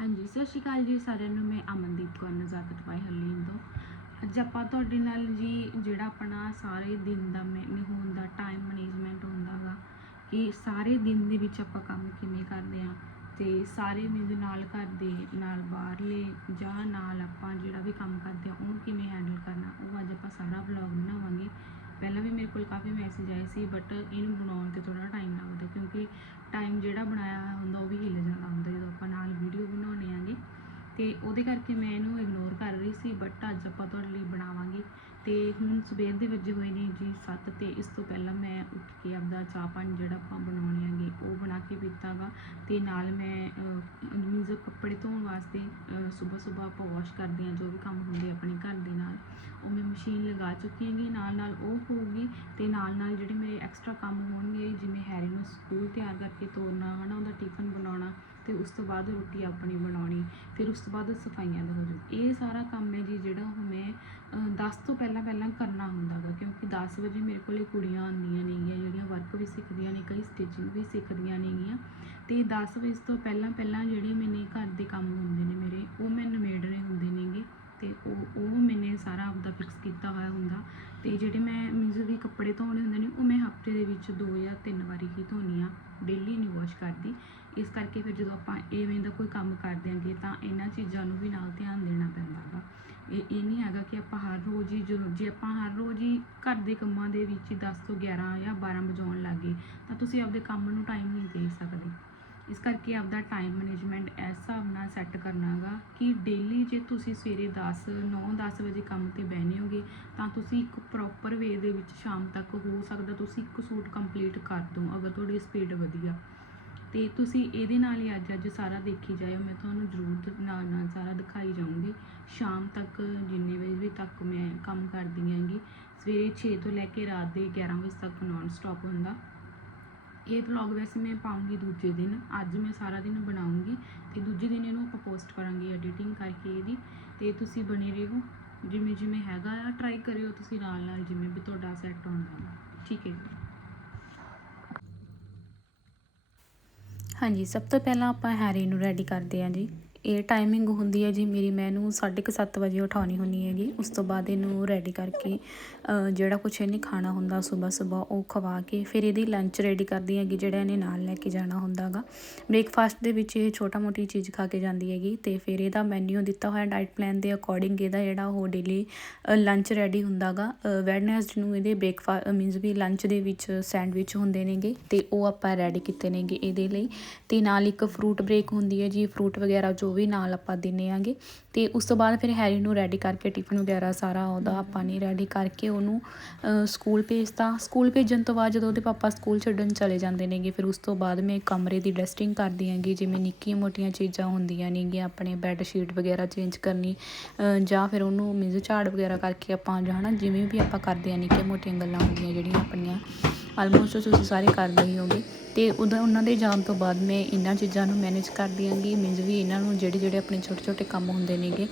ਹਾਂਜੀ, ਸਤਿ ਸ਼੍ਰੀ ਅਕਾਲ ਜੀ ਸਾਰਿਆਂ ਨੂੰ, ਮੈਂ ਅਮਨਦੀਪ ਕੌਰ, ਨਜ਼ਾਕਤ ਬਾਈ ਹਲੀਨ ਤੋਂ। ਅੱਜ ਆਪਾਂ ਤੁਹਾਡੇ ਨਾਲ ਜੀ ਜਿਹੜਾ ਆਪਣਾ ਸਾਰੇ ਦਿਨ ਦਾ ਮੈਨੇ ਹੋਣ ਦਾ ਟਾਈਮ ਮੈਨੇਜਮੈਂਟ ਹੁੰਦਾ ਗਾ, ਕਿ ਸਾਰੇ ਦਿਨ ਦੇ ਵਿੱਚ ਆਪਾਂ ਕੰਮ ਕਿਵੇਂ ਕਰਦੇ ਆ, ਤੇ ਸਾਰੇ ਦਿਨ ਦੇ ਨਾਲ ਘਰ ਦੇ ਨਾਲ ਬਾਹਰਲੇ ਜਾਂ ਨਾਲ ਆਪਾਂ ਜਿਹੜਾ ਵੀ ਕੰਮ ਕਰਦੇ ਆ, ਉਹਨੂੰ ਕਿਵੇਂ ਹੈਂਡਲ ਕਰਨਾ, ਉਹ ਅੱਜ ਆਪਾਂ ਸਾਰਾ ਵਲੌਗ ਬਣਾਵਾਂਗੇ। ਪਹਿਲਾਂ ਵੀ ਮੇਰੇ ਕੋਲ ਕਾਫੀ ਮੈਸੇਜ ਆਏ ਸੀ ਬਟ ਇਹਨੂੰ ਬਣਾਉਣ ਤੇ ਥੋੜਾ ਟਾਈਮ ਲੱਗਦਾ, ਕਿਉਂਕਿ ਟਾਈਮ ਜਿਹੜਾ ਬਣਾਇਆ ਹੋਇਆ ਹੁੰਦਾ, ਉਹ ਵੀ ਹਿੱਲ ਜਾਂਦਾ ਹੁੰਦਾ ਜਦੋਂ ਆਪਾਂ ਨਾਲ ਵੀਡੀਓ ਬਣਾਉਣੇ ਆਂਗੇ ਤੇ ਉਹਦੇ ਕਰਕੇ ਮੈਂ ਇਹਨੂੰ ਇਗਨੋਰ ਕਰ ਰਹੀ ਸੀ ਬਟ ਅੱਜ ਆਪਾਂ ਤੁਹਾਡੇ ਲਈ ਬਣਾਵਾਂਗੇ। ਤੇ ਹੁਣ ਸਵੇਰ ਦੇ ਵੱਜੇ ਹੋਏ ਨੇ ਜੀ 7 ਤੇ ਇਸ ਤੋਂ ਪਹਿਲਾਂ ਮੈਂ ਉੱਠ ਕੇ ਆਪਦਾ ਚਾਹ ਪਾਣੀ ਜਿਹੜਾ ਆਪਾਂ ਬਣਾਉਣੇ ਆਂਗੇ ਉਹ ਬਣਾ ਕੇ ਪੀਤਾ ਗਾ ਤੇ ਨਾਲ ਮੈਂ ਮੀਨਜ਼ ਕੱਪੜੇ ਧੋਣ ਵਾਸਤੇ ਸਵੇਰ ਸਵੇਰ ਆਪਾਂ ਵਾਸ਼ ਕਰਦੇ ਹਾਂ, ਜੋ ਵੀ ਕੰਮ ਹੁੰਦੇ ਆਪਣੇ ਘਰ ਦੇ ਨਾਲ। ਉਹ ਮੈਂ ਮਸ਼ੀਨ ਲਗਾ ਚੁੱਕੀ ਹੈਗੀ ਨਾਲ ਨਾਲ ਉਹ ਹੋਊਗੀ ਤੇ ਨਾਲ ਨਾਲ ਜਿਹੜੇ ਮੇਰੇ ਐਕਸਟਰਾ ਕੰਮ ਹੋਣਗੇ, ਜਿਵੇਂ ਹੈਰੀ ਨੂੰ ਸਕੂਲ ਤਿਆਰ ਕਰਕੇ ਤੋਰਨਾ, ਹਨਾ, ਉਹਦਾ ਟਿਫਨ ਬਣਾਉਣਾ ਤੇ ਉਸ ਤੋਂ ਬਾਅਦ ਰੋਟੀ ਆਪਣੀ ਬਣਾਉਣੀ, ਫਿਰ ਉਸ ਤੋਂ ਬਾਅਦ ਸਫਾਈਆਂ ਦਾ ਹੋ ਜਾਊ ਇਹ ਸਾਰਾ ਕੰਮ ਹੈ ਜੀ ਜਿਹੜਾ ਉਹ ਮੈਂ 10 ਤੋਂ ਪਹਿਲਾਂ ਪਹਿਲਾਂ ਕਰਨਾ ਹੁੰਦਾ ਗਾ, ਕਿਉਂਕਿ 10 ਵਜੇ ਮੇਰੇ ਕੋਲੇ ਕੁੜੀਆਂ ਆਉਂਦੀਆਂ ਨੇਗੀਆਂ, ਜਿਹੜੀਆਂ ਵਰਕ ਵੀ ਸਿੱਖਦੀਆਂ ਨੇ, ਕਈ ਸਟਿਚਿੰਗ ਵੀ ਸਿੱਖਦੀਆਂ ਨੇਗੀਆਂ। ਤੇ 10 ਵਜੇ ਤੋਂ ਪਹਿਲਾਂ ਪਹਿਲਾਂ ਜਿਹੜੇ ਮੈਨੇ ਘਰ ਦੇ ਕੰਮ ਹੁੰਦੇ ਨੇ ਮੇਰੇ, ਉਹ ਮੈਂ ਨਿਬੇੜਨੇ ਹੁੰਦੇ ਨੇਗੇ, ਤੇ ਉਹ ਉਹ ਮੈਨੇ ਸਾਰਾ ਆਪਦਾ ਫਿਕਸ ਕੀਤਾ ਹੋਇਆ ਹੁੰਦਾ। ਤੇ ਜਿਹੜੇ ਮੈਂ ਮੀਨਜ਼ ਵੀ ਕੱਪੜੇ ਧੋਣੇ ਹੁੰਦੇ ਨੇ, ਉਹ ਮੈਂ ਹਫ਼ਤੇ ਦੇ ਵਿੱਚ ਦੋ ਜਾਂ ਤਿੰਨ ਵਾਰੀ ਹੀ ਧੋਨੀ ਆ ਡੇਲੀ ਨਹੀਂ ਵਾਸ਼ ਕਰਦੀ। ਇਸ ਕਰਕੇ ਫਿਰ ਜਦੋਂ ਆਪਾਂ ਐਵੇਂ ਦਾ ਕੋਈ ਕੰਮ ਕਰਦੇ ਦਿਆਂਗੇ, ਤਾਂ ਇਹਨਾਂ ਚੀਜ਼ਾਂ ਨੂੰ ਵੀ ਨਾਲ ਧਿਆਨ ਦੇਣਾ ਪੈਂਦਾ ਗਾ ਇਹ ਇਹ ਨਹੀਂ ਹੈਗਾ ਕਿ ਆਪਾਂ ਹਰ ਰੋਜ਼ ਹੀ ਜਦੋਂ ਜੇ ਆਪਾਂ ਹਰ ਰੋਜ਼ ਹੀ ਘਰ ਦੇ ਕੰਮਾਂ ਦੇ ਵਿੱਚ ਹੀ 10 ਤੋਂ 11 ਜਾਂ 12 ਵਜਾਉਣ ਲੱਗੇ ਤਾਂ ਤੁਸੀਂ ਆਪਦੇ ਕੰਮ ਨੂੰ ਟਾਈਮ ਨਹੀਂ ਦੇ ਸਕਦੇ। ਇਸ ਕਰਕੇ ਆਪਦਾ ਟਾਈਮ ਮੈਨੇਜਮੈਂਟ ਇਸ ਹਿਸਾਬ ਨਾਲ ਸੈੱਟ ਕਰਨਾਗਾ ਕਿ ਡੇਲੀ ਜੇ ਤੁਸੀਂ ਸਵੇਰੇ 10 9 10 ਵਜੇ ਕੰਮ ਤੇ ਬਹਿਨੇ ਹੋਗੇ, ਤਾਂ ਤੁਸੀਂ ਇੱਕ ਪ੍ਰੋਪਰ ਵੇ ਦੇ ਵਿੱਚ ਸ਼ਾਮ ਤੱਕ ਹੋ ਸਕਦਾ, ਤੁਸੀਂ ਇੱਕ ਸੂਟ ਕੰਪਲੀਟ ਕਰ ਦੋ ਅਗਰ ਤੁਹਾਡੀ ਸਪੀਡ ਵਧੀਆ। ਤੇ ਤੁਸੀਂ ਇਹਦੇ ਨਾਲ ਹੀ ਅੱਜ ਅੱਜ ਸਾਰਾ ਦੇਖੀ ਜਾਇਓ, ਮੈਂ ਤੁਹਾਨੂੰ ਜ਼ਰੂਰ ਨਾਲ ਨਾਲ ਸਾਰਾ ਦਿਖਾਈ ਜਾਊਂਗੀ। ਸ਼ਾਮ ਤੱਕ ਜਿੰਨੇ ਵਜੇ ਵੀ ਤੱਕ ਮੈਂ ਕੰਮ ਕਰਦੀ ਆਂਗੀ ਸਵੇਰੇ 6 ਤੋਂ ਲੈ ਕੇ ਰਾਤ ਦੇ 11 ਵਜੇ ਤੱਕ ਨਾਨ ਸਟਾਪ ਹੁੰਦਾ। ਇਹ ਵਲੌਗ ਵੈਸੇ ਮੈਂ ਪਾਉਂਗੀ ਦੂਜੇ ਦਿਨ, ਅੱਜ ਮੈਂ ਸਾਰਾ ਦਿਨ ਬਣਾਉਂਗੀ ਤੇ ਦੂਜੇ ਦਿਨ ਇਹਨੂੰ ਆਪਾਂ ਪੋਸਟ ਕਰਾਂਗੇ ਐਡੀਟਿੰਗ ਕਰਕੇ ਇਹਦੀ ਤੇ ਤੁਸੀਂ ਬਣੇ ਰਹੋ, ਜਿਵੇਂ ਜਿਵੇਂ ਹੈਗਾ ਆ ਟਰਾਈ ਕਰਿਓ ਤੁਸੀਂ ਨਾਲ ਨਾਲ ਜਿਵੇਂ ਵੀ ਤੁਹਾਡਾ ਸੈੱਟ ਹੁੰਦਾ ਵਾ। ਠੀਕ ਹੈ ਜੀ ਹਾਂਜੀ, ਸਭ ਤੋਂ ਪਹਿਲਾਂ ਆਪਾਂ ਹੈਰੀ ਨੂੰ ਰੈਡੀ ਕਰਦੇ ਹਾਂ ਜੀ ਇਹ ਟਾਈਮਿੰਗ ਹੁੰਦੀ ਹੈ ਜੀ ਮੇਰੀ ਮੈਂ ਇਹਨੂੰ 7:30 ਵਜੇ ਉਠਾਉਣੀ ਹੁੰਦੀ ਹੈਗੀ, ਉਸ ਤੋਂ ਬਾਅਦ ਇਹਨੂੰ ਰੈਡੀ ਕਰਕੇ ਜਿਹੜਾ ਕੁਛ ਇਹਨੇ ਖਾਣਾ ਹੁੰਦਾ ਸਵੇਰ ਸਵੇਰ ਉਹ ਖਵਾ ਕੇ ਫਿਰ ਇਹਦੀ ਲੰਚ ਰੈਡੀ ਕਰਦੀ ਹੈਗੀ ਜਿਹੜਾ ਇਹਨੇ ਨਾਲ ਲੈ ਕੇ ਜਾਣਾ ਹੁੰਦਾਗਾ ਬ੍ਰੇਕਫਾਸਟ ਦੇ ਵਿੱਚ ਇਹ ਛੋਟਾ ਮੋਟੀ ਚੀਜ਼ ਖਾ ਕੇ ਜਾਂਦੀ ਹੈਗੀ ਤੇ ਫਿਰ ਇਹਦਾ ਮੈਨੂ ਦਿੱਤਾ ਹੋਇਆ ਡਾਈਟ ਪਲਾਨ ਦੇ ਅਕੋਰਡਿੰਗ ਇਹਦਾ ਜਿਹੜਾ ਉਹ ਡੇਲੀ ਲੰਚ ਰੈਡੀ ਹੁੰਦਾਗਾ ਵੈਡਨਸਡੇ ਨੂੰ ਇਹਦੇ ਬ੍ਰੇਕਫਾਸਟ ਮੀਨਸ ਵੀ ਲੰਚ ਦੇ ਵਿੱਚ ਸੈਂਡਵਿਚ ਹੁੰਦੇ ਨੇਗੇ ਤੇ ਉਹ ਆਪਾਂ ਰੈਡੀ ਕੀਤੇ ਨੇਗੇ ਇਹਦੇ ਲਈ। ਤੇ ਨਾਲ ਇੱਕ ਫਰੂਟ ਬ੍ਰੇਕ ਹੁੰਦੀ ਹੈ ਜੀ ਫਰੂਟ ਵਗੈਰਾ ਜੋ ਉਹ ਵੀ ਨਾਲ ਆਪਾਂ ਦਿੰਨੇ ਆਂਗੇ। ਤੇ ਉਸ ਤੋਂ ਬਾਅਦ ਫਿਰ ਹੈਰੀ ਨੂੰ ਰੈਡੀ ਕਰਕੇ ਟਿਫਨ ਵਗੈਰਾ ਸਾਰਾ ਉਹਦਾ ਆਪਾਂ ਨੇ ਰੈਡੀ ਕਰਕੇ ਉਹਨੂੰ ਸਕੂਲ ਭੇਜਤਾ। ਸਕੂਲ ਭੇਜਣ ਤੋਂ ਬਾਅਦ ਜਦੋਂ ਉਹਦੇ ਪਾਪਾ ਸਕੂਲ ਛੱਡਣ ਚਲੇ ਜਾਂਦੇ ਨੇਗੇ, ਫਿਰ ਉਸ ਤੋਂ ਬਾਅਦ ਮੈਂ ਕਮਰੇ ਦੀ ਡਸਟਿੰਗ ਕਰਦੀ ਆਂਗੀ, ਜਿਵੇਂ ਨਿੱਕੀਆਂ ਮੋਟੀਆਂ ਚੀਜ਼ਾਂ ਹੁੰਦੀਆਂ ਨੇਗੀਆਂ, ਆਪਣੇ ਬੈੱਡ ਸ਼ੀਟ ਵਗੈਰਾ ਚੇਂਜ ਕਰਨੀ ਜਾਂ ਫਿਰ ਉਹਨੂੰ ਮੀਨਜ਼ ਝਾੜ ਵਗੈਰਾ ਕਰਕੇ ਆਪਾਂ ਜਾਂ ਹਨਾ, ਜਿਵੇਂ ਵੀ ਆਪਾਂ ਕਰਦੇ ਆ, ਨਿੱਕੀਆਂ ਮੋਟੀਆਂ ਗੱਲਾਂ ਹੁੰਦੀਆਂ ਜਿਹੜੀਆਂ ਆਪਣੀਆਂ ਆਲਮੋਸਟ ਤੁਸੀਂ ਸਾਰੇ ਕਰ ਹੀ ਹੋਗੇ, ਤੇ ਉਹਦਾ, ਉਹਨਾਂ ਦੇ ਜਾਣ ਤੋਂ ਬਾਅਦ ਮੈਂ ਇਹਨਾਂ ਚੀਜ਼ਾਂ ਨੂੰ ਮੈਨੇਜ ਕਰਦੀ ਆਂਗੀ ਮੀਨਜ਼ ਵੀ ਇਹਨਾਂ ਨੂੰ ਜਿਹੜੇ ਜਿਹੜੇ ਆਪਣੇ ਛੋਟੇ ਛੋਟੇ ਕੰਮ ਹੁੰਦੇ ਨੇਗੇ,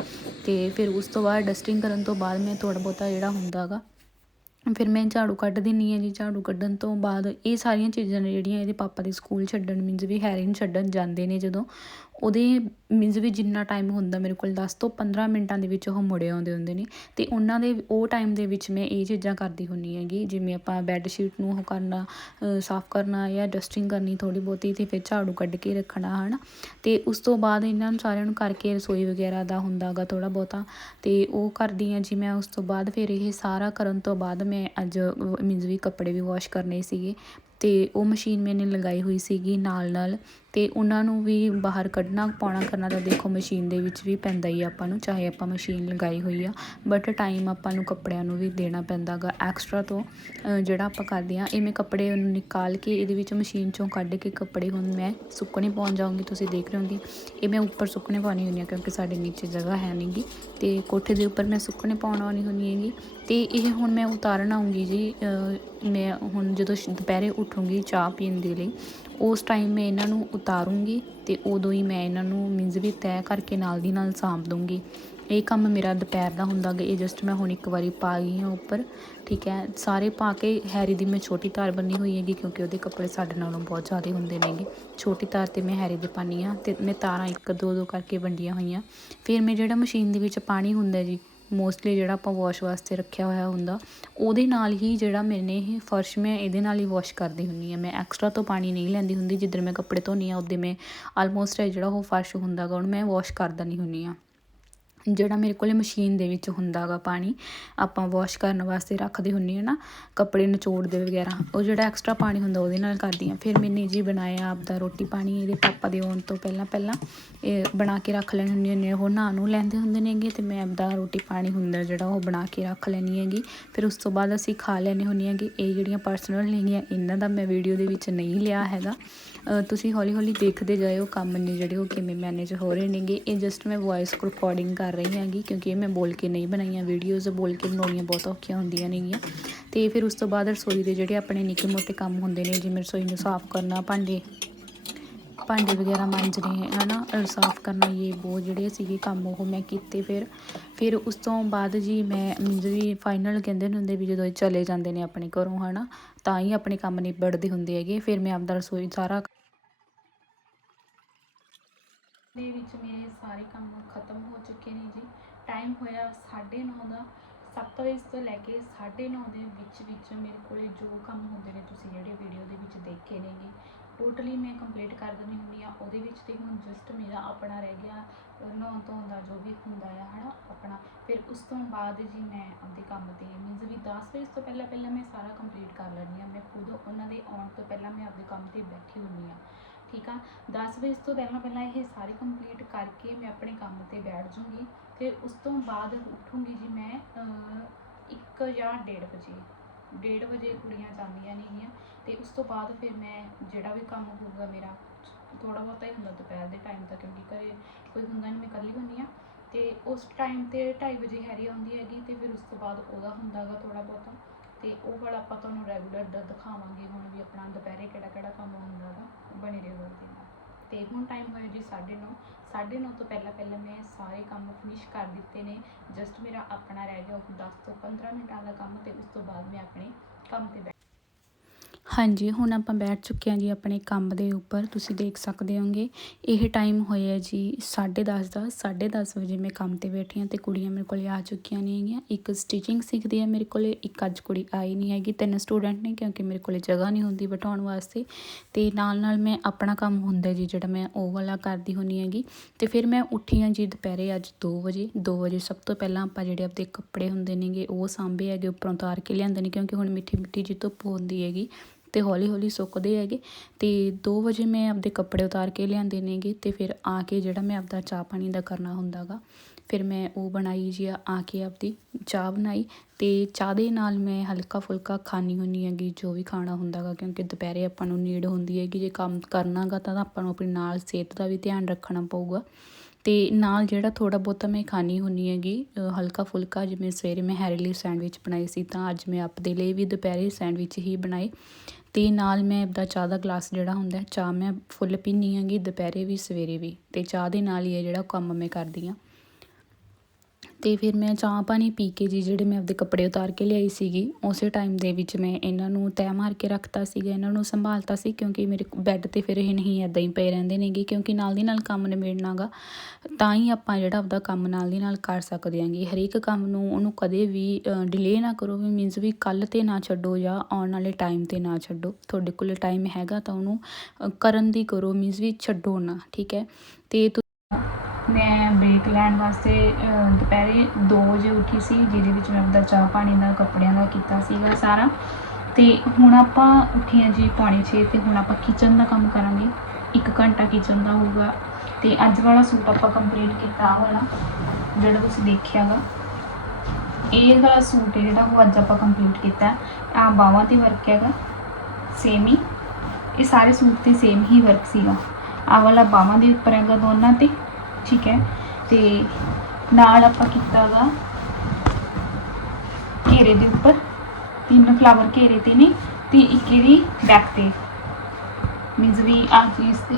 ਤੇ ਫਿਰ ਉਸ ਤੋਂ ਬਾਅਦ ਡਸਟਿੰਗ ਕਰਨ ਤੋਂ ਬਾਅਦ ਮੈਂ ਥੋੜ੍ਹਾ ਬਹੁਤਾ ਜਿਹੜਾ ਹੁੰਦਾਗਾ ਫਿਰ ਮੈਂ ਝਾੜੂ ਕੱਢ ਦਿੰਨੀ ਆ ਜੀ ਝਾੜੂ ਕੱਢਣ ਤੋਂ ਬਾਅਦ ਇਹ ਸਾਰੀਆਂ ਚੀਜ਼ਾਂ ਨੇ ਜਿਹੜੀਆਂ ਇਹਦੇ ਪਾਪਾ ਦੇ ਸਕੂਲ ਛੱਡਣ ਮੀਨਜ਼ ਵੀ ਹੈਰੀ ਛੱਡਣ ਜਾਂਦੇ ਨੇ ਜਦੋਂ ਉਹਦੇ ਮੀਨਜ਼ ਵੀ ਜਿੰਨਾ ਟਾਈਮ ਹੁੰਦਾ ਮੇਰੇ ਕੋਲ ਦਸ ਤੋਂ 15 ਮਿੰਟਾਂ ਦੇ ਵਿੱਚ ਉਹ ਮੁੜੇ ਆਉਂਦੇ ਹੁੰਦੇ ਨੇ ਅਤੇ ਉਹਨਾਂ ਦੇ ਉਹ ਟਾਈਮ ਦੇ ਵਿੱਚ ਮੈਂ ਇਹ ਚੀਜ਼ਾਂ ਕਰਦੀ ਹੁੰਦੀ ਹੈਗੀ, ਜਿਵੇਂ ਆਪਾਂ ਬੈੱਡ ਸ਼ੀਟ ਨੂੰ ਉਹ ਕਰਨਾ ਸਾਫ਼ ਕਰਨਾ ਜਾਂ ਡਸਟਿੰਗ ਕਰਨੀ ਥੋੜ੍ਹੀ ਬਹੁਤੀ ਅਤੇ ਫਿਰ ਝਾੜੂ ਕੱਢ ਕੇ ਰੱਖਣਾ ਹੈ ਨਾ ਅਤੇ ਉਸ ਤੋਂ ਬਾਅਦ ਇਹਨਾਂ ਨੂੰ ਸਾਰਿਆਂ ਨੂੰ ਕਰਕੇ ਰਸੋਈ ਵਗੈਰਾ ਦਾ ਹੁੰਦਾ ਹੁੰਦਾਗਾ ਥੋੜ੍ਹਾ ਬਹੁਤਾ ਅਤੇ ਉਹ ਕਰਦੀ ਹਾਂ ਜੀ ਮੈਂ ਉਸ ਤੋਂ ਬਾਅਦ ਫਿਰ ਇਹ ਸਾਰਾ ਕਰਨ ਤੋਂ ਬਾਅਦ ਮੈਂ ਅੱਜ ਮੀਨਜ਼ ਵੀ ਕੱਪੜੇ ਵੀ ਵਾਸ਼ ਕਰਨੇ ਸੀਗੇ। ਅਤੇ ਉਹ ਮਸ਼ੀਨ ਮੈਨੇ ਲਗਾਈ ਹੋਈ ਸੀਗੀ ਨਾਲ ਨਾਲ ਅਤੇ ਉਹਨਾਂ ਨੂੰ ਵੀ ਬਾਹਰ ਕੱਢਣਾ, ਪਾਉਣਾ, ਕਰਨਾ ਤਾਂ ਦੇਖੋ ਮਸ਼ੀਨ ਦੇ ਵਿੱਚ ਵੀ ਪੈਂਦਾ ਹੀ ਆ ਆਪਾਂ ਨੂੰ, ਚਾਹੇ ਆਪਾਂ ਮਸ਼ੀਨ ਲਗਾਈ ਹੋਈ ਆ ਬਟ ਟਾਈਮ ਆਪਾਂ ਨੂੰ ਕੱਪੜਿਆਂ ਨੂੰ ਵੀ ਦੇਣਾ ਪੈਂਦਾ ਗਾ ਐਕਸਟਰਾ ਤੋਂ ਜਿਹੜਾ ਆਪਾਂ ਕਰਦੇ ਹਾਂ ਇਹ ਮੈਂ ਕੱਪੜੇ ਨੂੰ ਨਿਕਾਲ ਕੇ ਇਹਦੇ ਵਿੱਚ ਮਸ਼ੀਨ ਚੋਂ ਕੱਢ ਕੇ ਕੱਪੜੇ ਹੁਣ ਮੈਂ ਸੁੱਕਣੇ ਪਾਉਣ ਜਾਊਂਗੀ, ਤੁਸੀਂ ਦੇਖ ਰਹੇ ਹੋਗੇ ਇਹ ਮੈਂ ਉੱਪਰ ਸੁੱਕਣੇ ਪਾਉਣੀ ਹੁੰਦੀ ਆ ਕਿਉਂਕਿ ਸਾਡੇ ਨੀਚੇ ਜਗ੍ਹਾ ਹੈ ਨਹੀਂਗੀ ਤੇ ਕੋਠੇ ਦੇ ਉੱਪਰ ਮੈਂ ਸੁੱਕਣੇ ਪਾਉਣ ਆਉਣੀ ਹੁੰਦੀ ਹੈਗੀ। ਤੇ ਇਹ ਹੁਣ ਮੈਂ ਉਤਾਰਨ ਆਉਂਗੀ ਜੀ ਮੈਂ ਹੁਣ ਜਦੋਂ ਦੁਪਹਿਰੇ ਉੱਠੂੰਗੀ ਚਾਹ ਪੀਣ ਦੇ ਲਈ ਉਸ ਟਾਈਮ ਮੈਂ ਇਹਨਾਂ ਨੂੰ ਉਤਾਰੂੰਗੀ ਤੇ ਉਦੋਂ ਹੀ ਮੈਂ ਇਹਨਾਂ ਨੂੰ ਮੀਨਜ਼ ਵੀ ਤੈਅ ਕਰਕੇ ਨਾਲ ਦੀ ਨਾਲ ਸਾਂਭ ਦੂੰਗੀ ਇਹ ਕੰਮ ਮੇਰਾ ਦੁਪਹਿਰ ਦਾ ਹੁੰਦਾ ਗਾ, ਇਹ ਜਸਟ ਮੈਂ ਹੁਣ ਇੱਕ ਵਾਰੀ ਪਾ ਗਈ ਹਾਂ ਉੱਪਰ, ਠੀਕ ਹੈ? ਸਾਰੇ ਪਾ ਕੇ ਹੈਰੀ ਦੀ ਮੈਂ ਛੋਟੀ ਤਾਰ ਬੰਨੀ ਹੋਈ ਹੈਗੀ ਕਿਉਂਕਿ ਉਹਦੇ ਕੱਪੜੇ ਸਾਡੇ ਨਾਲੋਂ ਬਹੁਤ ਜ਼ਿਆਦਾ ਹੁੰਦੇ ਨੇਗੇ। ਛੋਟੀ ਤਾਰ ਤੇ ਮੈਂ ਹੈਰੀ ਦੇ ਪਾਨੀ ਆ ਤੇ ਮੈਂ ਤਾਰਾਂ ਇੱਕ ਦੋ ਦੋ ਕਰਕੇ ਵੰਡੀਆਂ ਹੋਈਆਂ। ਫਿਰ ਮੈਂ ਜਿਹੜਾ ਮਸ਼ੀਨ ਦੇ ਵਿੱਚ ਪਾਣੀ ਹੁੰਦਾ ਜੀ ਮੋਸਟਲੀ ਜਿਹੜਾ ਆਪਾਂ ਵਾਸ਼ ਵਾਸਤੇ ਰੱਖਿਆ ਹੋਇਆ ਹੁੰਦਾ, ਉਹਦੇ ਨਾਲ ਹੀ ਜਿਹੜਾ ਮੈਨੇ ਇਹ ਫਰਸ਼ ਮੈਂ ਇਹਦੇ ਨਾਲ ਹੀ ਵਾਸ਼ ਕਰਦੀ ਹੁੰਨੀ ਆ ਮੈਂ ਐਕਸਟਰਾ ਤੋਂ ਪਾਣੀ ਨਹੀਂ ਲੈਂਦੀ ਹੁੰਦੀ ਜਿੱਦਣ ਮੈਂ ਕੱਪੜੇ ਧੋਨੀ ਆ ਉਹਦੇ ਮੈਂ ਆਲਮੋਸਟ ਜਿਹੜਾ ਉਹ ਫਰਸ਼ ਹੁੰਦਾ ਗਾ ਉਹਨੂੰ ਮੈਂ ਵਾਸ਼ ਕਰ ਦਿੰਦੀ ਹੁੰਨੀ ਆ ਜਿਹੜਾ ਮੇਰੇ ਕੋਲ ਮਸ਼ੀਨ ਦੇ ਵਿੱਚ ਹੁੰਦਾ ਗਾ ਪਾਣੀ, ਆਪਾਂ ਵਾਸ਼ ਕਰਨ ਵਾਸਤੇ ਰੱਖਦੇ ਹੁੰਨੀ ਆ ਨਾ, ਕੱਪੜੇ ਨਿਚੋੜਦੇ ਵਗੈਰਾ, ਉਹ ਜਿਹੜਾ ਐਕਸਟਰਾ ਪਾਣੀ ਹੁੰਦਾ ਉਹਦੇ ਨਾਲ ਕਰਦੀ ਆ। ਫਿਰ ਮੈਨੇ ਜੀ ਬਣਾਇਆ ਆਪਦਾ ਰੋਟੀ ਪਾਣੀ, ਇਹਦੇ ਪਾਪਾ ਦੇ ਆਉਣ ਤੋਂ ਪਹਿਲਾਂ ਪਹਿਲਾਂ, ਇਹ ਬਣਾ ਕੇ ਰੱਖ ਲੈਣੀ ਹੁੰਦੀ ਨੇ, ਉਹ ਨਹਾ ਨੂੰ ਲੈਂਦੇ ਹੁੰਦੇ ਨੇਗੇ ਤੇ ਮੈਂ ਆਪਦਾ ਰੋਟੀ ਪਾਣੀ ਹੁੰਦਾ ਜਿਹੜਾ ਉਹ ਬਣਾ ਕੇ ਰੱਖ ਲੈਣੀ ਹੈਗੀ ਫਿਰ ਉਸ ਤੋਂ ਬਾਅਦ ਅਸੀਂ ਖਾ ਲੈਣੇ ਹੁੰਦੀ ਹੈਗੀ ਇਹ ਜਿਹੜੀਆਂ ਪਰਸਨਲ ਨੇਗੀਆਂ ਇਹਨਾਂ ਦਾ ਮੈਂ ਵੀਡੀਓ ਦੇ ਵਿੱਚ ਨਹੀਂ ਲਿਆ ਹੈਗਾ। ਤੁਸੀਂ ਹੌਲੀ ਹੌਲੀ ਦੇਖਦੇ ਜਾਇਓ, ਕੰਮ ਨੇ ਜਿਹੜੇ ਉਹ ਕਿਵੇਂ ਮੈਨੇਜ ਹੋ ਰਹੇ ਨੇਗੇ ਇਹ ਜਸਟ ਮੈਂ ਵੌਇਸ ਰਿਕਾਰਡਿੰਗ ਕਰ ਰਹੀ ਹੈਗੀ ਕਿਉਂਕਿ ਇਹ ਮੈਂ ਬੋਲ ਕੇ ਨਹੀਂ ਬਣਾਈਆਂ ਵੀਡੀਓਜ਼ ਬੋਲ ਕੇ ਬਣਾਉਣੀਆਂ ਬਹੁਤ ਔਖੀਆਂ ਹੁੰਦੀਆਂ ਨੇਗੀਆਂ। ਤੇ ਫਿਰ ਉਸ ਤੋਂ ਬਾਅਦ ਰਸੋਈ ਦੇ ਜਿਹੜੇ ਆਪਣੇ ਨਿੱਕੇ ਮੋਟੇ ਕੰਮ ਹੁੰਦੇ ਨੇ, ਜਿਵੇਂ ਰਸੋਈ ਨੂੰ ਸਾਫ਼ ਕਰਨਾ, ਭਾਂਡੇ ਭਾਂਡੇ ਵਗੈਰਾ ਮਾਂਜਣੇ, ਹਨਾ ਸਾਫ਼ ਕਰਨਾ, ਇਹ ਬਹੁਤ ਜਿਹੜੇ ਸੀਗੇ ਕੰਮ ਉਹ ਮੈਂ ਕੀਤੇ ਫਿਰ। ਫਿਰ ਉਸ ਤੋਂ ਬਾਅਦ ਜੀ ਮੈਂ ਮੀਨਜ਼ ਵੀ ਫਾਈਨਲ ਕਹਿੰਦੇ ਹੁੰਦੇ ਵੀ ਜਦੋਂ ਇਹ ਚਲੇ ਜਾਂਦੇ ਨੇ ਆਪਣੇ ਘਰੋਂ, ਹਨਾ, ਤਾਂ ਹੀ ਆਪਣੇ ਕੰਮ ਨਿਬੜਦੇ ਹੁੰਦੇ ਹੈਗੇ। ਫਿਰ ਮੈਂ ਆਪਦਾ ਰਸੋਈ ਸਾਰਾ ਦੇ ਵਿੱਚ ਮੇਰੇ ਸਾਰੇ ਕੰਮ ਟਾਈਮ ਹੋਇਆ 9:30 ਦਾ 7 ਵਜੇ ਤੋਂ ਲੈ ਕੇ 9:30 ਦੇ ਵਿੱਚ ਵਿੱਚ ਮੇਰੇ ਕੋਲੇ ਜੋ ਕੰਮ ਹੁੰਦੇ ਨੇ ਤੁਸੀਂ ਜਿਹੜੇ ਵੀਡੀਓ ਦੇ ਵਿੱਚ ਦੇਖੇ ਨੇਗੇ ਟੋਟਲੀ ਮੈਂ ਕੰਪਲੀਟ ਕਰ ਦਿੰਦੀ ਹੁੰਦੀ ਆ ਉਹਦੇ ਵਿੱਚ ਤੇ ਹੁਣ ਜਸਟ ਮੇਰਾ ਆਪਣਾ ਰਹਿ ਗਿਆ ਨਹਾਉਣ ਧੋਣ ਦਾ ਜੋ ਵੀ ਹੁੰਦਾ ਆ, ਹਨਾ, ਆਪਣਾ। ਫਿਰ ਉਸ ਤੋਂ ਬਾਅਦ ਜੀ ਮੈਂ ਆਪਦੇ ਕੰਮ ਤੇ ਮੀਨਸ ਵੀ 10 ਵਜੇ ਤੋਂ ਪਹਿਲਾਂ ਪਹਿਲਾਂ ਮੈਂ ਸਾਰਾ ਕੰਪਲੀਟ ਕਰ ਲੈਂਦੀ ਆ ਮੈਂ ਖੁਦ ਉਹਨਾਂ ਦੇ ਆਉਣ ਤੋਂ ਪਹਿਲਾਂ ਮੈਂ ਆਪਦੇ ਕੰਮ ਤੇ ਬੈਠੀ ਹੁੰਦੀ ਆ ਠੀਕ ਆ? 10 ਵਜੇ ਤੋਂ ਪਹਿਲਾਂ ਪਹਿਲਾਂ ਇਹ ਸਾਰੇ ਕੰਪਲੀਟ ਕਰਕੇ ਮੈਂ ਆਪਣੇ ਕੰਮ ਤੇ ਬੈਠ ਜੂੰਗੀ ਫਿਰ ਉਸ ਤੋਂ ਬਾਅਦ ਉੱਠੂੰਗੀ ਜੀ ਮੈਂ ਅਹ, ਇੱਕ ਜਾਂ ਡੇਢ ਵਜੇ। ਡੇਢ ਵਜੇ ਕੁੜੀਆਂ ਜਾਂਦੀਆਂ ਨੇਗੀਆਂ ਤੇ ਉਸ ਤੋਂ ਬਾਅਦ ਫਿਰ ਮੈਂ ਜਿਹੜਾ ਵੀ ਕੰਮ ਹੋਊਗਾ ਮੇਰਾ ਥੋੜਾ ਬਹੁਤਾ ਹੀ ਹੁੰਦਾ ਦੁਪਹਿਰ ਦੇ ਟਾਈਮ ਤੱਕ ਕਿਉਂਕਿ ਘਰੇ ਕੋਈ ਹੁੰਦਾ ਨਹੀਂ ਮੈਂ ਇਕੱਲੀ ਹੁੰਦੀ ਆ ਤੇ ਉਸ ਟਾਈਮ ਤੇ 2:30 ਵਜੇ ਹੈਰੀ ਆਉਂਦੀ ਹੈਗੀ ਤੇ ਫਿਰ ਉਸ ਤੋਂ ਬਾਅਦ ਉਹਦਾ ਹੁੰਦਾਗਾ ਥੋੜਾ ਬਹੁਤਾ। ਤੇ ਉਹ ਵਾਲਾ ਆਪਾਂ ਤੁਹਾਨੂੰ ਰੈਗੂਲਰ ਦਿਖਾਵਾਂਗੇ ਹੁਣ ਵੀ ਆਪਣਾ ਦੁਪਹਿਰੇ ਕਿਹੜਾ ਕਿਹੜਾ ਕੰਮ ਹੁੰਦਾ ਗਾ ਬਣੇ ਰਹੋ ਦੇ ਤੇ ਹੁਣ ਟਾਈਮ ਹੋਇਆ ਜੀ 9:30 9:30 ਤੋਂ ਪਹਿਲਾਂ ਪਹਿਲਾਂ ਮੈਂ ਸਾਰੇ ਕੰਮ ਫਿਨਿਸ਼ ਕਰ ਦਿੱਤੇ ਨੇ। ਜਸਟ ਮੇਰਾ ਆਪਣਾ ਰਹਿ ਗਿਆ, ਉਹ 10 ਤੋਂ 15 ਮਿੰਟਾਂ ਦਾ ਕੰਮ ਤੇ ਉਸ ਤੋਂ ਬਾਅਦ ਮੈਂ ਆਪਣੇ ਕੰਮ ਤੇ ਬੈ ਹਾਂਜੀ, ਹੁਣ ਆਪਾਂ ਬੈਠ ਚੁੱਕੇ ਹਾਂ ਜੀ ਆਪਣੇ ਕੰਮ ਦੇ ਉੱਪਰ। ਤੁਸੀਂ ਦੇਖ ਸਕਦੇ ਹੋਗੇ, ਇਹ ਟਾਈਮ ਹੋਇਆ ਜੀ 10:30 ਦਾ। 10:30 ਵਜੇ ਮੈਂ ਕੰਮ ਤੇ ਬੈਠੀ ਹਾਂ ਤੇ ਕੁੜੀਆਂ ਮੇਰੇ ਕੋਲ ਆ ਚੁੱਕੀਆਂ ਨੇ ਹੈਗੀਆਂ। ਇੱਕ ਸਟਿਚਿੰਗ ਸਿੱਖਦੀ ਹੈ ਮੇਰੇ ਕੋਲੇ, ਇੱਕ ਅੱਜ ਕੁੜੀ ਆਈ ਨਹੀਂ ਹੈਗੀ। ਤਿੰਨ ਸਟੂਡੈਂਟ ਨੇ ਕਿਉਂਕਿ ਮੇਰੇ ਕੋਲੇ ਜਗ੍ਹਾ ਨਹੀਂ ਹੁੰਦੀ ਬਿਠਾਉਣ ਵਾਸਤੇ। ਤੇ ਨਾਲ ਨਾਲ ਮੈਂ ਆਪਣਾ ਕੰਮ ਹੁੰਦਾ ਜੀ ਜਿਹੜਾ ਮੈਂ ਉਹ ਵਾਲਾ ਕਰਦੀ ਹੁੰਨੀ ਹੈਗੀ। ਤੇ ਫਿਰ ਮੈਂ ਉੱਠੀ ਹਾਂ ਜੀ ਦੁਪਹਿਰੇ ਅੱਜ 2 ਵਜੇ। 2 ਵਜੇ ਸਭ ਤੋਂ ਪਹਿਲਾਂ ਆਪਾਂ ਜਿਹੜੇ ਆਪਦੇ ਕੱਪੜੇ ਹੁੰਦੇ ਨੇਗੇ ਉਹ ਸਾਂਭੇ ਹੈਗੇ, ਉੱਪਰੋਂ ਉਤਾਰ ਕੇ ਲਿਆਂਦੇ ਨੇ ਕਿਉਂਕਿ ਹੁਣ ਮਿੱਠੀ ਮਿੱਠੀ ਜੀ ਧੁੱਪ ਹੁੰਦੀ ਹੈਗੀ। ਅਤੇ ਹੌਲੀ ਹੌਲੀ ਸੁੱਕਦੇ ਹੈਗੇ। ਅਤੇ ਦੋ ਵਜੇ ਮੈਂ ਆਪਦੇ ਕੱਪੜੇ ਉਤਾਰ ਕੇ ਲਿਆਂਦੇ ਨੇਗੇ ਅਤੇ ਫਿਰ ਆ ਕੇ ਜਿਹੜਾ ਮੈਂ ਆਪਦਾ ਚਾਹ ਪਾਣੀ ਦਾ ਕਰਨਾ ਹੁੰਦਾ ਗਾ, ਫਿਰ ਮੈਂ ਉਹ ਬਣਾਈ ਜੀ ਆ ਕੇ ਆਪਦੀ ਚਾਹ ਬਣਾਈ। ਅਤੇ ਚਾਹ ਦੇ ਨਾਲ ਮੈਂ ਹਲਕਾ ਫੁਲਕਾ ਖਾਣੀ ਹੁੰਦੀ ਹੈਗੀ, ਜੋ ਵੀ ਖਾਣਾ ਹੁੰਦਾ ਗਾ, ਕਿਉਂਕਿ ਦੁਪਹਿਰੇ ਆਪਾਂ ਨੂੰ ਨੀਡ ਹੁੰਦੀ ਹੈਗੀ, ਜੇ ਕੰਮ ਕਰਨਾ ਗਾ ਤਾਂ ਆਪਾਂ ਨੂੰ ਆਪਣੇ ਨਾਲ ਸਿਹਤ ਦਾ ਵੀ ਧਿਆਨ ਰੱਖਣਾ ਪਊਗਾ। ਤੇ ਨਾਲ ਜਿਹੜਾ ਥੋੜਾ ਬਹੁਤਾ ਮੈਂ ਖਾਣੀ ਹੁੰਨੀ ਹੈਗੀ ਹਲਕਾ ਫੁਲਕਾ ਜਿਵੇਂ ਸਵੇਰੇ ਮੈਂ ਹੈਰੀ ਲਈ ਸੈਂਡਵਿਚ ਬਣਾਈ ਸੀ ਤਾਂ ਅੱਜ ਮੈਂ ਆਪਦੇ ਲਈ ਵੀ ਦੁਪਹਿਰੇ ਸੈਂਡਵਿਚ ਹੀ ਬਣਾਏ। ਤੇ ਨਾਲ ਮੈਂ ਆਪਦਾ ਚਾਹ ਦਾ ਗਲਾਸ ਜਿਹੜਾ ਹੁੰਦਾ, ਚਾਹ ਮੈਂ ਫੁੱਲ ਪੀਂਦੀ ਹੈਗੀ ਦੁਪਹਿਰੇ ਵੀ, ਸਵੇਰੇ ਵੀ ਤੇ ਚਾਹ ਦੇ ਨਾਲ ਹੀ ਇਹ ਜਿਹੜਾ ਕੰਮ ਮੈਂ ਕਰਦੀ ਹਾਂ। ਅਤੇ ਫਿਰ ਮੈਂ ਚਾਹ ਪਾਣੀ ਪੀ ਕੇ ਜੀ, ਜਿਹੜੇ ਮੈਂ ਆਪਦੇ ਕੱਪੜੇ ਉਤਾਰ ਕੇ ਲਿਆਈ ਸੀਗੀ, ਉਸੇ ਟਾਈਮ ਦੇ ਵਿੱਚ ਮੈਂ ਇਹਨਾਂ ਨੂੰ ਤੈਅ ਮਾਰ ਕੇ ਰੱਖਤਾ ਸੀਗਾ, ਇਹਨਾਂ ਨੂੰ ਸੰਭਾਲਤਾ ਸੀ, ਕਿਉਂਕਿ ਮੇਰੇ ਬੈੱਡ ਤੇ ਫਿਰ ਇਹ ਨਹੀਂ ਐਦਾਂ ਹੀ ਪਏ ਰਹਿੰਦੇ ਨੇਗੇ, ਕਿਉਂਕਿ ਨਾਲ ਦੀ ਨਾਲ ਕੰਮ ਨਿਬੇੜਨਾਗਾ ਤਾਂ ਹੀ ਆਪਾਂ ਜਿਹੜਾ ਆਪਦਾ ਕੰਮ ਨਾਲ ਦੀ ਨਾਲ ਕਰ ਸਕਦੇ ਆਂਗੇ ਹਰੇਕ ਕੰਮ ਨੂੰ ਉਹਨੂੰ ਕਦੇ ਵੀ ਡਿਲੇ ਨਾ ਕਰੋ, ਵੀ ਮੀਨਸ ਵੀ ਕੱਲ ਤੇ ਨਾ ਛੱਡੋ ਜਾਂ ਆਉਣ ਵਾਲੇ ਟਾਈਮ ਤੇ ਨਾ ਛੱਡੋ। ਤੁਹਾਡੇ ਕੋਲ ਟਾਈਮ ਹੈਗਾ ਤਾਂ ਉਹਨੂੰ ਕਰਨ ਦੀ ਕਰੋ ਮੀਨਸ ਵੀ ਛੱਡੋ ਨਾ, ਠੀਕ ਹੈ? ਤੇ ਤੁ- ਮੈਂ ਬ੍ਰੇਕ ਲੈਣ ਵਾਸਤੇ ਦੁਪਹਿਰੇ 2 ਵਜੇ ਉੱਠੀ ਸੀ, ਜਿਹਦੇ ਵਿੱਚ ਮੈਂ ਆਪਦਾ ਚਾਹ ਪਾਣੀ ਦਾ, ਕੱਪੜਿਆਂ ਦਾ ਕੀਤਾ ਸੀਗਾ ਸਾਰਾ। ਤੇ ਹੁਣ ਆਪਾਂ ਉੱਠੇ ਹਾਂ ਜੀ ਪੌਣੇ 6 ਤੇ, ਹੁਣ ਆਪਾਂ ਕਿਚਨ ਦਾ ਕੰਮ ਕਰਾਂਗੇ। ਇੱਕ ਘੰਟਾ ਕਿਚਨ ਦਾ ਹੋਊਗਾ। ਤੇ ਅੱਜ ਵਾਲਾ ਸੂਟ ਆਪਾਂ ਕੰਪਲੀਟ ਕੀਤਾ ਆਹ ਵਾਲਾ, ਜਿਹੜਾ ਤੁਸੀਂ ਦੇਖਿਆਗਾ। ਇਹ ਵਾਲਾ ਸੂਟ ਹੈ ਜਿਹੜਾ ਉਹ ਅੱਜ ਆਪਾਂ ਕੰਪਲੀਟ ਕੀਤਾ ਆ ਬਾਹਾਂ ਤੇ ਵਰਕ ਹੈਗਾ ਸੇਮ ਹੀ। ਇਹ ਸਾਰੇ ਸੂਟ ਤੇ ਸੇਮ ਹੀ ਵਰਕ ਸੀਗਾ। ਆਹ ਵਾਲਾ ਬਾਹਾਂ ਦੇ ਉੱਪਰ ਹੈਗਾ ਦੋਨਾਂ ਤੇ। ਠੀਕ ਹੈ। ਤੇ ਨਾਲ ਆਪਾਂ ਕੀਤਾਗਾ ਘੇਰੇ ਦੇ ਉੱਪਰ। ਤਿੰਨ ਫਲਾਵਰ ਘੇਰੇ ਤੇ ਨੇ ਤੇ ਇੱਕ ਇਹਦੀ ਬੈਕ ਤੇ। ਮੀਨਸ ਵੀ ਆ ਚੀਜ਼ ਤੇ।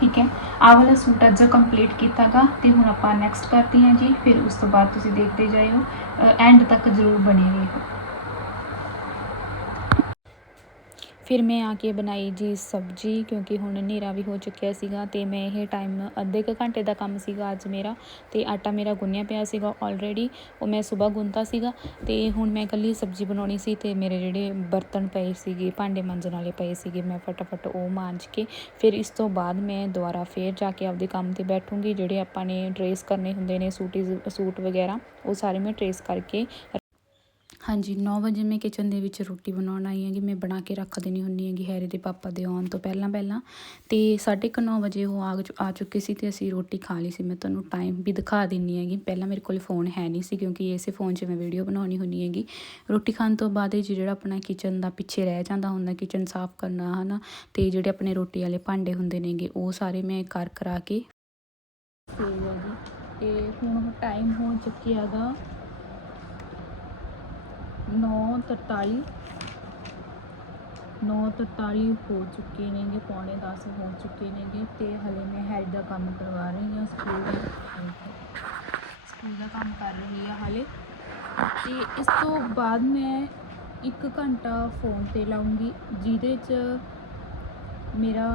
ਠੀਕ ਹੈ। ਆਹ ਵਾਲਾ ਸੂਟ ਅੱਜ ਕੰਪਲੀਟ ਕੀਤਾਗਾ ਤੇ ਹੁਣ ਆਪਾਂ ਨੈਕਸਟ ਕਰਦੇ ਹਾਂ ਜੀ। ਫਿਰ ਉਸ ਤੋਂ ਬਾਅਦ ਤੁਸੀਂ ਦੇਖਦੇ ਜਾਇਓ। ਐਂਡ ਤੱਕ ਜ਼ਰੂਰ ਬਣੇ ਰਹੋ। ਫਿਰ ਮੈਂ ਆ ਕੇ ਬਣਾਈ ਜੀ ਸਬਜੀ, ਕਿਉਂਕਿ ਹੁਣ ਹਨੇਰਾ ਵੀ ਹੋ ਚੁੱਕਿਆ ਸੀਗਾ ਤੇ ਮੈਂ ਇਹ ਟਾਈਮ ਅੱਧੇ ਕੁ ਘੰਟੇ ਦਾ ਕੰਮ ਸੀਗਾ ਅੱਜ ਮੇਰਾ ਤੇ ਆਟਾ ਮੇਰਾ ਗੁੰਨਿਆ ਪਿਆ ਸੀਗਾ ਆਲਰੇਡੀ ਉਹ ਮੈਂ ਸਵੇਰ ਗੁੰਨਤਾ ਸੀਗਾ ਤੇ ਹੁਣ ਮੈਂ ਇਕੱਲੀ ਸਬਜੀ ਬਣਾਉਣੀ ਸੀ ਤੇ ਮੇਰੇ ਜਿਹੜੇ ਬਰਤਨ ਪਏ ਸੀਗੇ, ਭਾਂਡੇ ਮਾਂਜਣ ਵਾਲੇ ਪਏ ਸੀਗੇ, ਮੈਂ ਫਟਾਫਟ ਉਹ ਮਾਂਜ ਕੇ ਫਿਰ ਇਸ ਤੋਂ ਬਾਅਦ ਮੈਂ ਦੁਬਾਰਾ ਫੇਰ ਜਾ ਕੇ ਆਪਦੇ ਕੰਮ ਤੇ ਬੈਠੂੰਗੀ, ਜਿਹੜੇ ਆਪਾਂ ਨੇ ਟਰੇਸ ਕਰਨੇ ਹੁੰਦੇ ਨੇ ਸੂਟੀਜ਼ ਸੂਟ ਵਗੈਰਾ, ਉਹ ਸਾਰੇ ਮੈਂ ਟਰੇਸ ਕਰਕੇ ਹਾਂਜੀ 9 ਵਜੇ ਮੈਂ ਕਿਚਨ ਦੇ ਵਿੱਚ ਰੋਟੀ ਬਣਾਉਣ ਆਈ ਹੈਗੀ। ਮੈਂ ਬਣਾ ਕੇ ਰੱਖ ਦੇਣੀ ਹੁੰਦੀ ਹੈਗੀ ਹੈਰੀ ਦੇ ਪਾਪਾ ਦੇ ਆਉਣ ਤੋਂ ਪਹਿਲਾਂ ਪਹਿਲਾਂ। ਤੇ 9:30 ਵਜੇ ਉਹ ਆ ਆ ਚੁੱਕੇ ਸੀ ਤੇ ਅਸੀਂ ਰੋਟੀ ਖਾ ਲਈ ਸੀ। ਮੈਂ ਤੁਹਾਨੂੰ ਟਾਈਮ ਵੀ ਦਿਖਾ ਦਿੰਨੀ ਹੈਗੀ। ਪਹਿਲਾਂ ਮੇਰੇ ਕੋਲ ਫੋਨ ਹੈ ਨਹੀਂ ਸੀ ਕਿਉਂਕਿ ਇਸੇ ਫੋਨ 'ਚ ਮੈਂ ਵੀਡੀਓ ਬਣਾਉਣੀ ਹੁੰਦੀ ਹੈਗੀ। ਰੋਟੀ ਖਾਣ ਤੋਂ ਬਾਅਦ ਇਹ ਜਿਹੜਾ ਆਪਣਾ ਕਿਚਨ ਦਾ ਪਿੱਛੇ ਰਹਿ ਜਾਂਦਾ ਹੁੰਦਾ ਕਿਚਨ ਸਾਫ਼ ਕਰਨਾ, ਹਨਾ, ਤੇ ਜਿਹੜੇ ਆਪਣੇ ਰੋਟੀ ਵਾਲੇ ਭਾਂਡੇ ਹੁੰਦੇ ਨੇਗੇ, ਉਹ ਸਾਰੇ ਮੈਂ ਕਰ ਕਰਾ ਕੇ ਸਹੀ ਹੈ ਜੀ ਤੇ ਹੁਣ ਟਾਈਮ ਹੋ ਨੌ ਤਰਤਾਲੀ ਨੌ ਤਰਤਾਲੀ ਹੋ ਚੁੱਕੇ ਨੇਗੇ, ਪੌਣੇ 10 ਹੋ ਚੁੱਕੇ ਨੇਗੇ ਤੇ ਹਲੇ ਮੈਂ ਹੈਡ ਦਾ ਕੰਮ ਕਰਵਾ ਰਹੀ ਹਾਂ, ਸਕੂਲ ਦਾ ਸਕੂਲ ਦਾ ਕੰਮ ਕਰ ਰਹੀ ਹਾਂ ਹਲੇ। ਤੇ ਇਸ ਤੋਂ ਬਾਅਦ ਮੈਂ 1 ਘੰਟਾ ਫੋਨ ਤੇ ਲਾਉਂਗੀ ਜਿਹਦੇ 'ਚ ਮੇਰਾ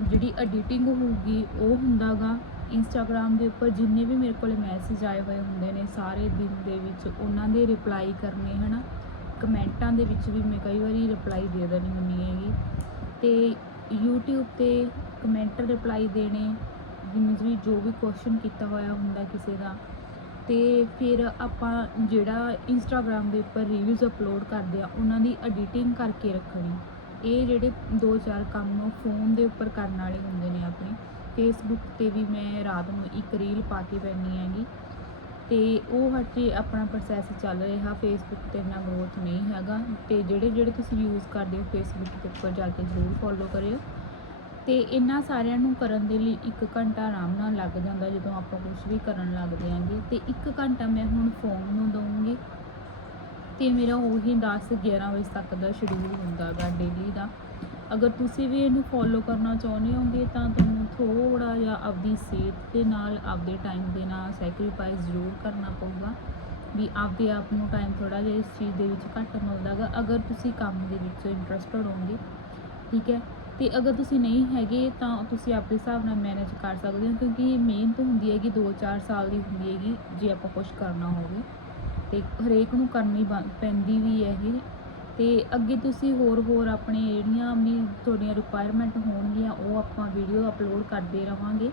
ਜਿਹੜੀ ਐਡੀਟਿੰਗ ਹੋਊਗੀ, ਉਹ ਹੁੰਦਾਗਾ। ਇੰਸਟਾਗ੍ਰam ਦੇ ਉੱਪਰ ਜਿੰਨੇ ਵੀ ਮੇਰੇ ਕੋਲ ਮੈਸੇਜ ਆਏ ਹੋਏ ਹੁੰਦੇ ਨੇ, ਸਾਰੇ ਦਿਨ ਦੇ ਵਿੱਚ ਉਹਨਾਂ ਦੇ ਰਿਪਲਾਈ ਕਰਨੇ, ਹਨਾ? ਕਮੈਂਟਾਂ ਦੇ ਵਿੱਚ ਵੀ ਮੈਂ ਕਈ ਵਾਰੀ ਰਿਪਲਾਈ ਦੇ ਦੇਣੀ ਹੁੰਦੀ ਹੈਗੀ। ਤੇ YouTube ਤੇ ਕਮੈਂਟ ਰਿਪਲਾਈ ਦੇਣੇ ਮੀਨਸ ਵੀ ਜੋ ਵੀ ਕੁਐਸਚਨ ਕੀਤਾ ਹੋਇਆ ਹੁੰਦਾ ਕਿਸੇ ਦਾ। ਤੇ ਫਿਰ ਆਪਾਂ ਜਿਹੜਾ ਇੰਸਟਾਗ੍ਰam ਦੇ ਉੱਪਰ ਰੀਲਸ ਅਪਲੋਡ ਕਰਦੇ ਆ, ਉਹਨਾਂ ਦੀ ਐਡੀਟਿੰਗ ਕਰਕੇ ਰੱਖਣੀ। ਇਹ ਜਿਹੜੇ ਦੋ ਚਾਰ ਕੰਮ ਫੋਨ ਦੇ ਉੱਪਰ ਕਰਨ ਵਾਲੇ ਹੁੰਦੇ ਨੇ ਆਪਣੇ। ਫੇਸਬੁੱਕ ਤੇ ਵੀ ਮੈਂ ਰਾਤ ਨੂੰ ਇੱਕ ਰੀਲ ਪਾ ਕੇ ਪੈਣੀ ਹੈਗੀ। ਤੇ ਉਹ ਹਜੇ ਆਪਣਾ ਪ੍ਰੋਸੈਸ ਚੱਲ ਰਿਹਾ ਫੇਸਬੁੱਕ ਤੇ ਇੰਨਾ ਗਰੋਥ ਨਹੀਂ ਹੈਗਾ। ਤੇ ਜਿਹੜੇ ਜਿਹੜੇ ਤੁਸੀਂ ਯੂਜ਼ ਕਰਦੇ ਹੋ ਫੇਸਬੁੱਕ ਦੇ ਉੱਪਰ ਜਾ ਕੇ ਜ਼ਰੂਰ ਫੋਲੋ ਕਰਿਓ। ਤੇ ਇਹਨਾਂ ਸਾਰਿਆਂ ਨੂੰ ਕਰਨ ਦੇ ਲਈ 1 ਘੰਟਾ ਆਰਾਮ ਨਾਲ ਲੱਗ ਜਾਂਦਾ ਜਦੋਂ ਆਪਾਂ ਕੁਝ ਵੀ ਕਰਨ ਲੱਗਦੇ ਆਂਗੇ ਤੇ 1 ਘੰਟਾ ਮੈਂ ਹੁਣ ਫੋਨ ਨੂੰ ਦਊਂਗੀ। ਤੇ ਮੇਰਾ ਉਹੀ 10 11 ਵਜੇ ਤੱਕ ਦਾ ਸ਼ਡਿਊਲ ਹੁੰਦਾ ਗਾ ਡੇਲੀ ਦਾ। ਅਗਰ ਤੁਸੀਂ ਵੀ ਇਹਨੂੰ ਫੋਲੋ ਕਰਨਾ ਚਾਹੁੰਦੇ ਹੋਗੇ ਤਾਂ ਤੁਹਾਨੂੰ ਥੋੜਾ ਜਿਹਾ ਆਪਦੀ ਸਿਹਤ ਦੇ ਨਾਲ, ਆਪਦੇ ਟਾਈਮ ਦੇ ਨਾਲ ਸੈਕਰੀਫਾਈਸ ਜ਼ਰੂਰ ਕਰਨਾ ਪਊਗਾ ਵੀ ਆਪਦੇ ਆਪ ਨੂੰ ਟਾਈਮ ਥੋੜਾ ਜਿਹਾ ਇਸ ਚੀਜ਼ ਦੇ ਵਿੱਚ ਘੱਟ ਮਿਲਦਾ ਗਾ। ਅਗਰ ਤੁਸੀਂ ਕੰਮ ਦੇ ਵਿੱਚ ਇੰਟਰਸਟਡ ਹੋਗੇ ਠੀਕ ਹੈ? ਤੇ ਅਗਰ ਤੁਸੀਂ ਨਹੀਂ ਹੈਗੇ ਤਾਂ ਤੁਸੀਂ ਆਪਣੇ ਹਿਸਾਬ ਨਾਲ ਮੈਨੇਜ ਕਰ ਸਕਦੇ ਹੋ ਕਿਉਂਕਿ ਮਿਹਨਤ ਹੁੰਦੀ ਹੈਗੀ 2-4 ਸਾਲ ਦੀ ਹੁੰਦੀ ਹੈਗੀ ਜੇ ਆਪਾਂ ਕੁਝ ਕਰਨਾ ਹੋਵੇ। ਤੇ ਹਰੇਕ ਨੂੰ ਕਰਨੀ ਬਣ- ਪੈਂਦੀ ਵੀ ਹੈ ਇਹ ਤੇ ਅੱਗੇ ਤੁਸੀਂ ਹੋਰ ਹੋਰ ਆਪਣੇ ਜਿਹੜੀਆਂ ਵੀ ਤੁਹਾਡੀਆਂ ਰਿਕੁਆਇਰਮੈਂਟ ਹੋਣਗੀਆਂ, ਉਹ ਆਪਾਂ ਵੀਡੀਓ ਅਪਲੋਡ ਕਰਦੇ ਰਵਾਂਗੇ।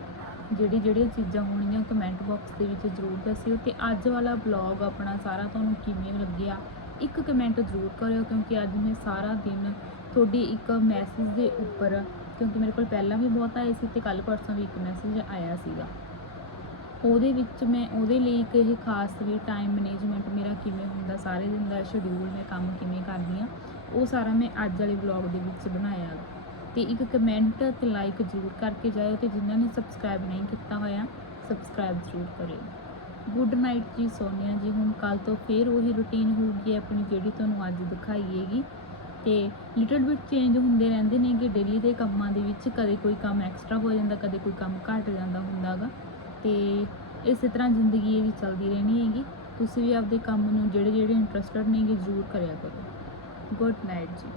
ਜਿਹੜੀ ਜਿਹੜੀਆਂ ਚੀਜ਼ਾਂ ਹੋਣਗੀਆਂ ਕਮੈਂਟ ਬਾਕਸ ਦੇ ਵਿੱਚ ਜ਼ਰੂਰ ਦੱਸਿਓ ਤੇ ਅੱਜ ਵਾਲਾ ਬਲੌਗ ਆਪਣਾ ਸਾਰਾ ਤੁਹਾਨੂੰ ਕਿਵੇਂ ਲੱਗਿਆ, ਇੱਕ ਕਮੈਂਟ ਜ਼ਰੂਰ ਕਰਿਓ ਕਿਉਂਕਿ ਅੱਜ ਮੈਂ ਸਾਰਾ ਦਿਨ ਤੁਹਾਡੀ ਇੱਕ ਮੈਸੇਜ ਦੇ ਉੱਪਰ, ਕਿਉਂਕਿ ਮੇਰੇ ਕੋਲ ਪਹਿਲਾਂ ਵੀ ਬਹੁਤ ਆਏ ਸੀ ਤੇ ਕੱਲ ਪਰਸੋਂ ਵੀ ਇੱਕ ਮੈਸੇਜ ਆਇਆ ਸੀਗਾ। ਉਹਦੇ ਵਿੱਚ ਮੈਂ, ਉਹਦੇ ਲਈ ਇੱਕ ਇਹ ਖਾਸ ਵੀ ਟਾਈਮ ਮੈਨੇਜਮੈਂਟ ਮੇਰਾ ਕਿਵੇਂ ਹੁੰਦਾ, ਸਾਰੇ ਦਿਨ ਦਾ ਸ਼ਡਿਊਲ ਮੈਂ ਕੰਮ ਕਿਵੇਂ ਕਰਦੀ ਆ ਉਹ ਸਾਰਾ ਮੈਂ ਅੱਜ ਵਾਲੇ ਵਲੌਗ ਦੇ ਵਿੱਚ ਬਣਾਇਆ। ਤੇ ਇੱਕ ਕਮੈਂਟ ਤੇ ਲਾਈਕ ਜ਼ਰੂਰ ਕਰਕੇ ਜਾਇਓ ਤੇ ਜਿਨ੍ਹਾਂ ਨੇ ਸਬਸਕ੍ਰਾਈਬ ਨਹੀਂ ਕੀਤਾ ਹੋਇਆ ਸਬਸਕ੍ਰਾਈਬ ਜ਼ਰੂਰ ਕਰਿਓ। ਗੁੱਡ ਨਾਈਟ ਜੀ ਸੋਨੀਆ ਜੀ, ਹੁਣ ਕੱਲ ਤੋਂ ਫੇਰ ਉਹੀ ਰੁਟੀਨ ਹੋਊਗੀ ਆਪਣੀ ਜਿਹੜੀ ਤੁਹਾਨੂੰ ਅੱਜ ਦਿਖਾਈ ਹੈਗੀ ਤੇ ਲਿਟਲ ਬਿਟ ਚੇਂਜ ਹੁੰਦੇ ਰਹਿੰਦੇ ਨੇ ਕਿ ਡੇਲੀ ਦੇ ਕੰਮਾਂ ਦੇ ਵਿੱਚ, ਕਦੇ ਕੋਈ ਕੰਮ ਐਕਸਟਰਾ ਹੋ ਜਾਂਦਾ, ਕਦੇ ਕੋਈ ਕੰਮ ਘਟ ਜਾਂਦਾ ਹੁੰਦਾਗਾ। ਤੇ ਇਸੇ ਤਰ੍ਹਾਂ ਜ਼ਿੰਦਗੀ ਇਹਦੀ ਚੱਲਦੀ ਰਹਿਣੀ ਹੈਗੀ। ਤੁਸੀਂ ਵੀ ਆਪਦੇ ਕੰਮ ਨੂੰ ਜਿਹੜੇ ਜਿਹੜੇ ਇੰਟਰਸਟਡ ਨੇਗੇ ਜ਼ਰੂਰ ਕਰਿਆ ਕਰੋ। ਗੁੱਡ ਨਾਈਟ ਜੀ।